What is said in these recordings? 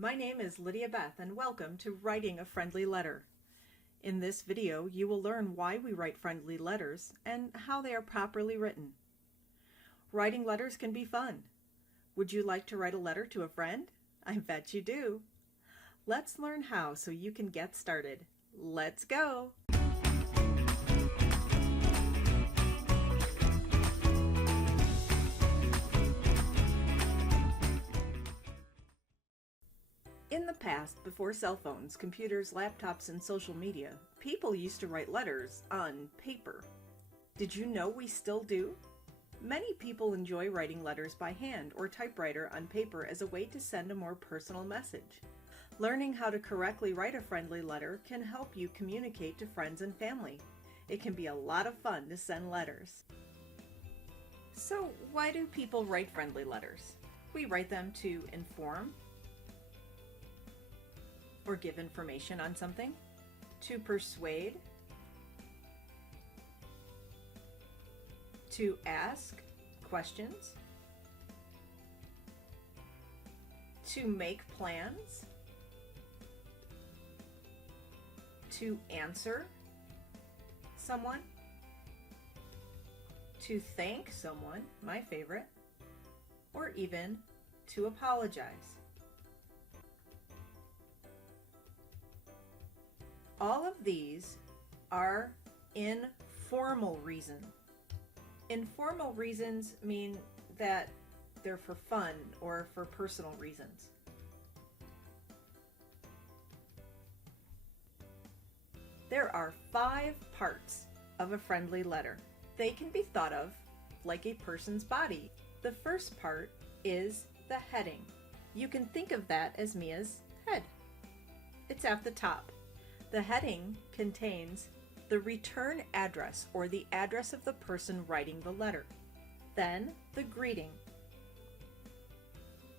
My name is Lydia Beth and welcome to Writing a Friendly Letter. In this video, you will learn why we write friendly letters and how they are properly written. Writing letters can be fun. Would you like to write a letter to a friend? I bet you do. Let's learn how so you can get started. Let's go! In the past, before cell phones, computers, laptops, and social media, people used to write letters on paper. Did you know we still do? Many people enjoy writing letters by hand or typewriter on paper as a way to send a more personal message. Learning how to correctly write a friendly letter can help you communicate to friends and family. It can be a lot of fun to send letters. So, why do people write friendly letters? We write them to inform, or give information on something, to persuade, to ask questions, to make plans, to answer someone, to thank someone, my favorite, or even to apologize. All of these are informal reasons. Informal reasons mean that they're for fun or for personal reasons. There are 5 parts of a friendly letter. They can be thought of like a person's body. The first part is the heading. You can think of that as Mia's head. It's at the top. The heading contains the return address or the address of the person writing the letter. Then the greeting.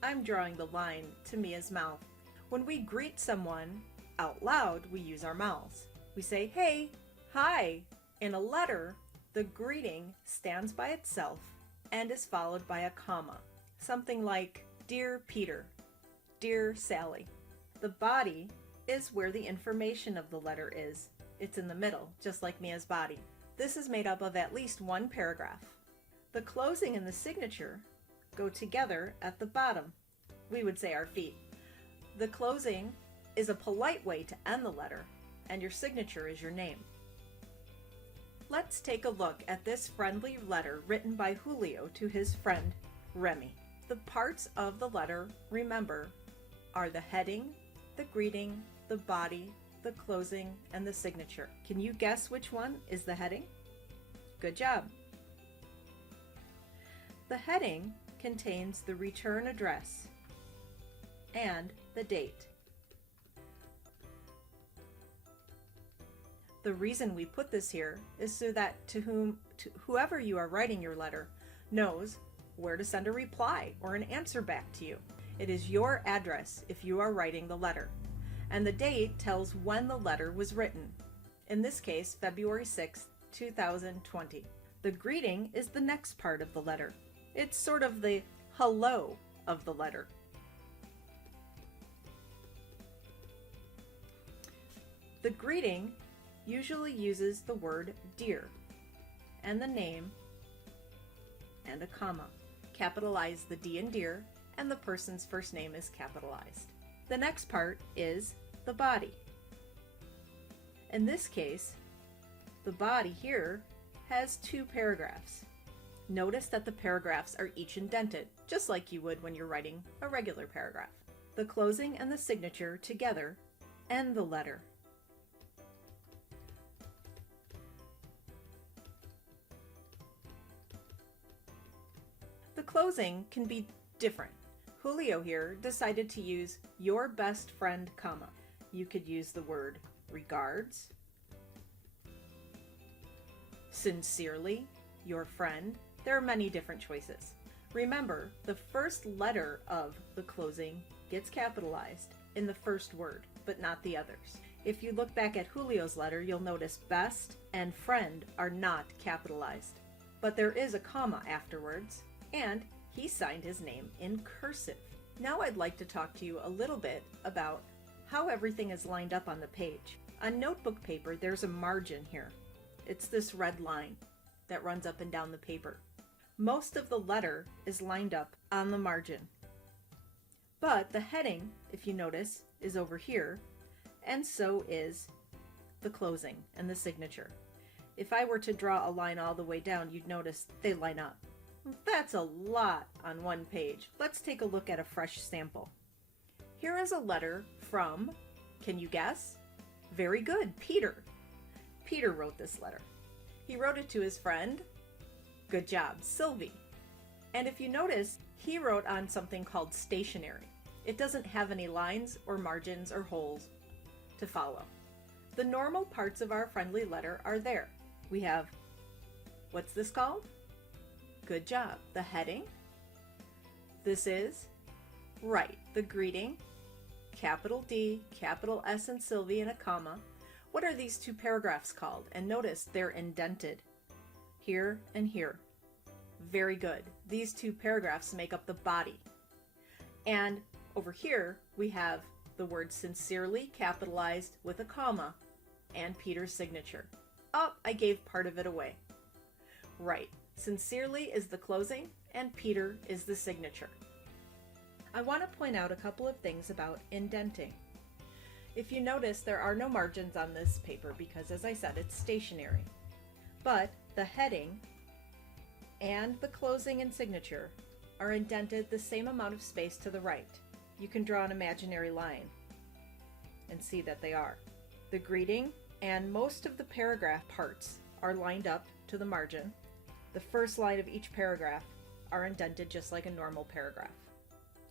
I'm drawing the line to Mia's mouth. When we greet someone out loud, we use our mouths. We say, hey, hi. In a letter, the greeting stands by itself and is followed by a comma. Something like, Dear Peter, Dear Sally. The body is where the information of the letter is. It's in the middle, just like Mia's body. This is made up of at least one paragraph. The closing and the signature go together at the bottom. We would say our feet. The closing is a polite way to end the letter, and your signature is your name. Let's take a look at this friendly letter written by Julio to his friend Remy. The parts of the letter, remember, are the heading, the greeting, the body, the closing, and the signature. Can you guess which one is the heading? Good job. The heading contains the return address and the date. The reason we put this here is so that whoever you are writing your letter knows where to send a reply or an answer back to you. It is your address if you are writing the letter, and the date tells when the letter was written. In this case, February 6, 2020. The greeting is the next part of the letter. It's sort of the hello of the letter. The greeting usually uses the word dear and the name and a comma. Capitalize the D in dear, and the person's first name is capitalized. The next part is the body. In this case, the body here has 2 paragraphs. Notice that the paragraphs are each indented, just like you would when you're writing a regular paragraph. The closing and the signature together end the letter. The closing can be different. Julio here decided to use your best friend, comma. You could use the word regards, sincerely, your friend. There are many different choices. Remember, the first letter of the closing gets capitalized in the first word, but not the others. If you look back at Julio's letter, you'll notice best and friend are not capitalized, but there is a comma afterwards, and he signed his name in cursive. Now I'd like to talk to you a little bit about how everything is lined up on the page. On notebook paper, there's a margin here. It's this red line that runs up and down the paper. Most of the letter is lined up on the margin. But the heading, if you notice, is over here, and so is the closing and the signature. If I were to draw a line all the way down, you'd notice they line up. That's a lot on one page. Let's take a look at a fresh sample. Here is a letter from, can you guess? Very good, Peter. Peter wrote this letter. He wrote it to his friend, good job, Sylvie. And if you notice, he wrote on something called stationery. It doesn't have any lines or margins or holes to follow. The normal parts of our friendly letter are there. We have, what's this called? Good job, the heading. This is, right, the greeting, capital D, capital S and Sylvie and a comma. What are these two paragraphs called? And notice they're indented here and here. Very good. These two paragraphs make up the body. And over here we have the word sincerely capitalized with a comma and Peter's signature. Oh, I gave part of it away. Right. Sincerely is the closing and Peter is the signature. I want to point out a couple of things about indenting. If you notice, there are no margins on this paper because, as I said, it's stationary. But the heading and the closing and signature are indented the same amount of space to the right. You can draw an imaginary line and see that they are. The greeting and most of the paragraph parts are lined up to the margin. The first line of each paragraph are indented just like a normal paragraph.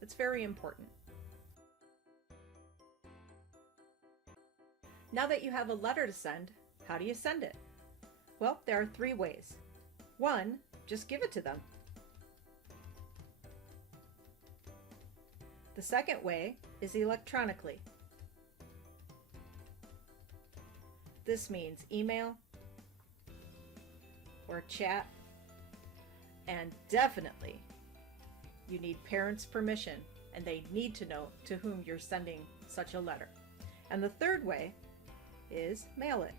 It's very important. Now that you have a letter to send, how do you send it? Well, there are three ways. One, just give it to them. The second way is electronically. This means email or chat, and definitely you need parents' permission, and they need to know to whom you're sending such a letter. And the third way is mail it.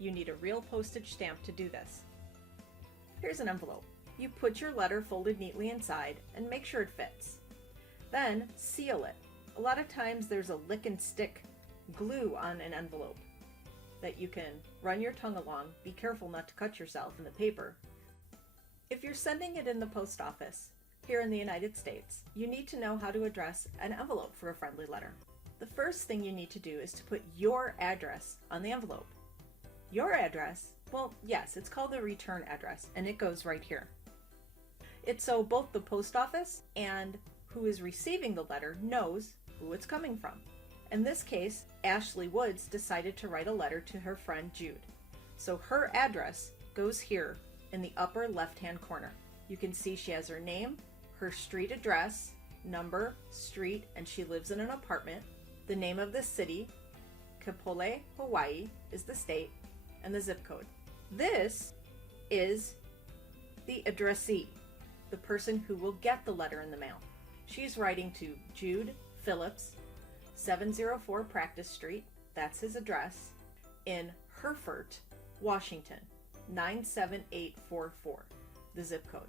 You need a real postage stamp to do this. Here's an envelope. You put your letter folded neatly inside and make sure it fits. Then seal it. A lot of times there's a lick and stick glue on an envelope that you can run your tongue along. Be careful not to cut yourself in the paper. If you're sending it in the post office here in the United States, you need to know how to address an envelope for a friendly letter. The first thing you need to do is to put your address on the envelope. Your address, well, yes, it's called the return address, and it goes right here. It's so both the post office and who is receiving the letter knows who it's coming from. In this case, Ashley Woods decided to write a letter to her friend Jude. So her address goes here in the upper left-hand corner. You can see she has her name, her street address, number, street, and she lives in an apartment. The name of the city, Kapolei, Hawaii, is the state, and the zip code. This is the addressee, the person who will get the letter in the mail. She's writing to Jude Phillips, 704 Practice Street, that's his address, in Hereford, Washington, 97844, the zip code.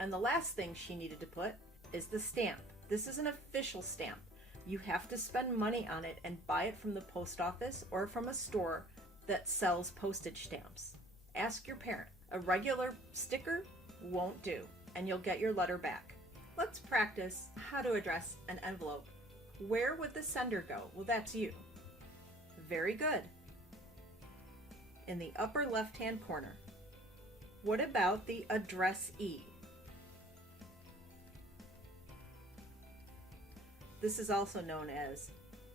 And the last thing she needed to put is the stamp. This is an official stamp. You have to spend money on it and buy it from the post office or from a store that sells postage stamps. Ask your parent. A regular sticker won't do, and you'll get your letter back. Let's practice how to address an envelope. Where would the sender go? Well, that's you. Very good. In the upper left-hand corner. What about the addressee? This is also known as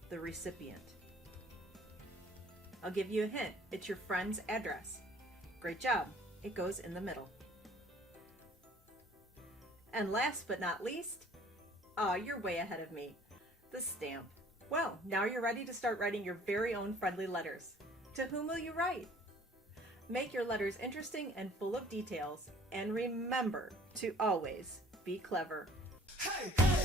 the recipient. I'll give you a hint. It's your friend's address. Great job. It goes in the middle. And last but not least, you're way ahead of me, the stamp. Well, now you're ready to start writing your very own friendly letters. To whom will you write? Make your letters interesting and full of details, and remember to always be clever. Hey, hey.